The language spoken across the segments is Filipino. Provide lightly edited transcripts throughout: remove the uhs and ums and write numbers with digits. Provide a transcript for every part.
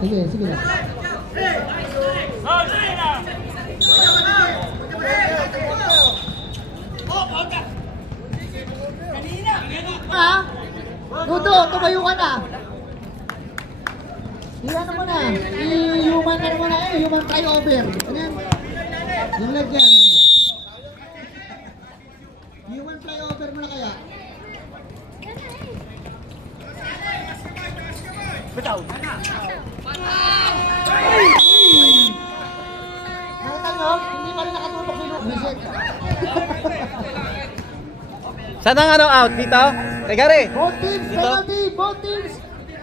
Sige, sige na. Ha? Dudo, tumayo ka na. Iyan mo na. I-human ka naman na human flyover. Ano yan? Yung leg yan. Human flyover mo na kaya. Bitaw. Nakita nyo? Hindi pa rin nakatutok si Luke. Reset. Saan ang ano out? Dito? Kay Gary? Both teams, Dito? penalty, both teams.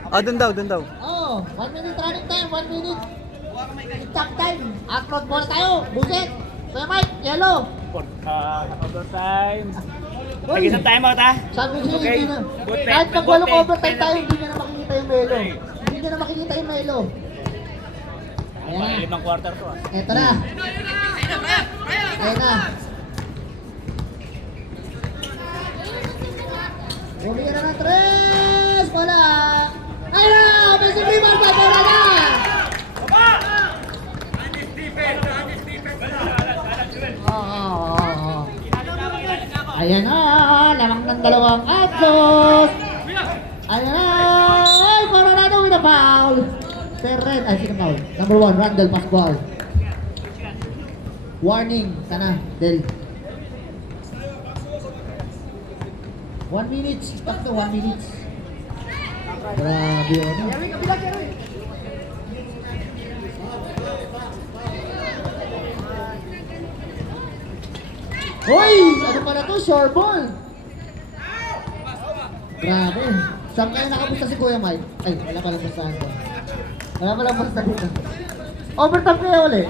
Oh, dun daw, dun daw. Oh, 1 minute running time, 1 minute. Attack time. Upload ball tayo. Buset. Kuya Mike, yellow. Overtime. Uy, Nag-isang timeout ha? sabi siya, Okay. hindi na. Good Kahit play. pag walong Good play. overtime tayo, hindi niya na makikita yung Melo. Hindi niya na makikita yung Melo. Ayan na. Limang quarter to ha. Eto na. Ayan na. Bumigyan na ng 3. Wala. Ayan na. Offensive rebound by Borada. Oo. Ayan na. Lamang ng dalawang atlos. Ayan na. Ay, Coronado with a foul. Fair red. Ay, sino foul? Number 1, Randall Pascual. Warning. Sana, Del. 1 minute. Stop to 1 minute. Grabe ano. Hoy! Ano pala to? Short ball. Grabe. Saan kayo nakapunta si Kuya Mike? Ay, wala palang bastahan ko. Wala palang bastahan dito. Overtime kayo ulit.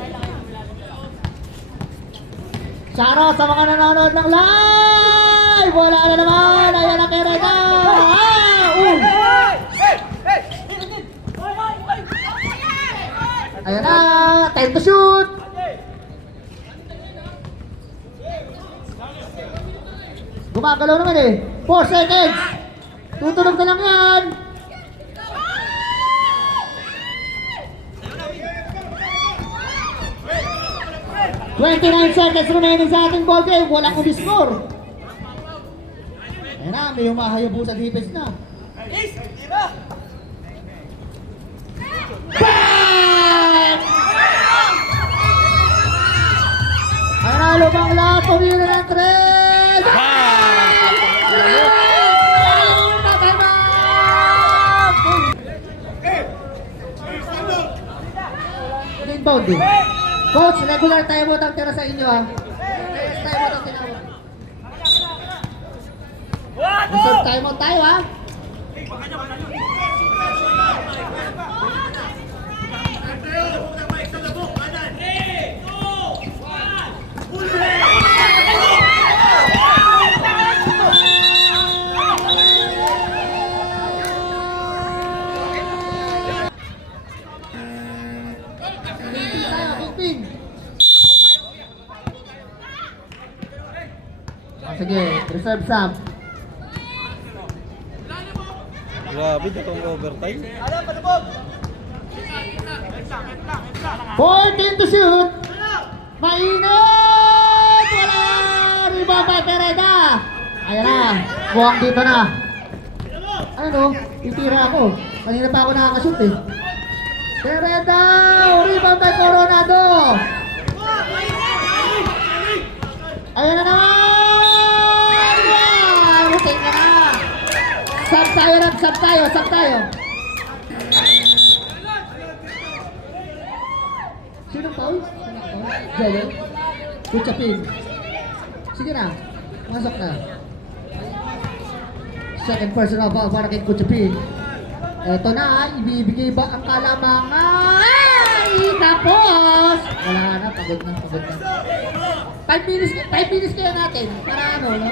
Shoutout sa mga nanonood ng live! Wala na naman! Ayan na kay Reda! Ayan na! Time to shoot! Gumagalaw naman eh! 4 seconds! Tutunog na lang yan! "29 seconds remaining sa ating ball game. Walang umi-score. Ayan na, may humahayabu sa defense na. Bang! Ayan na, lubang lahat. Pumili ng 3. Inbound din. Coach, regular timeout ang tira sa inyo ha. Next timeout ang tinawag. Reserve timeout tayo ha. Sige, reserve sub. Grabe, itong overtime. 14 to shoot. Mainit! Wala! Rebound by Pereda. Ayan na. Buwang dito na. Ano? Titira ako. Kanina pa ako nakakashoot eh. Pereda! Rebound by Coronado. Ayan na naman! Rotate na na. Sub tayo, sub tayo, sub tayo. Sinong foul? Joel? Kuchapin. Sige na. Masok na. Second personal foul para kay Kuchapin. Eto na, ibibigay ba ang kalamangan? Ay, tapos! Wala na, pagod na, pagod na. 5 minutes kaya natin. Para ano, no?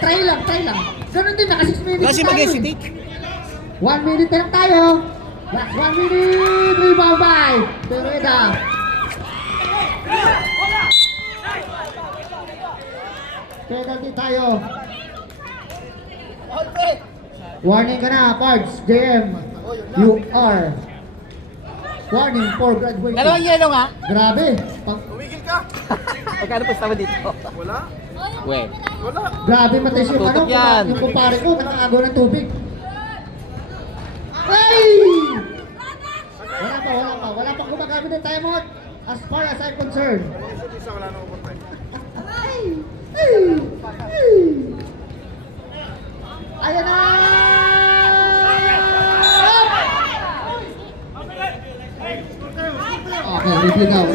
Try lang, try lang. Ganun din, naka 6 minutes Kasi tayo. mag-hesitate. 1 minute na lang tayo. Last 1 minute. Rebound by Pereda. Penalty tayo. Warning ka na, Pards. JM. You are Warning for graduation. Dalawang yelo nga. Grabe. Tumigil ka! Magkano po sa dito? Wala? We. Wala. Grabe matis yung Tutok yan. yung kumpare ko, nakakago ng tubig. Ay! Wala pa gumagamit ng timeout as far as I'm concerned. Isa't isa, wala nang overtime. Ayan na! Okay, review daw.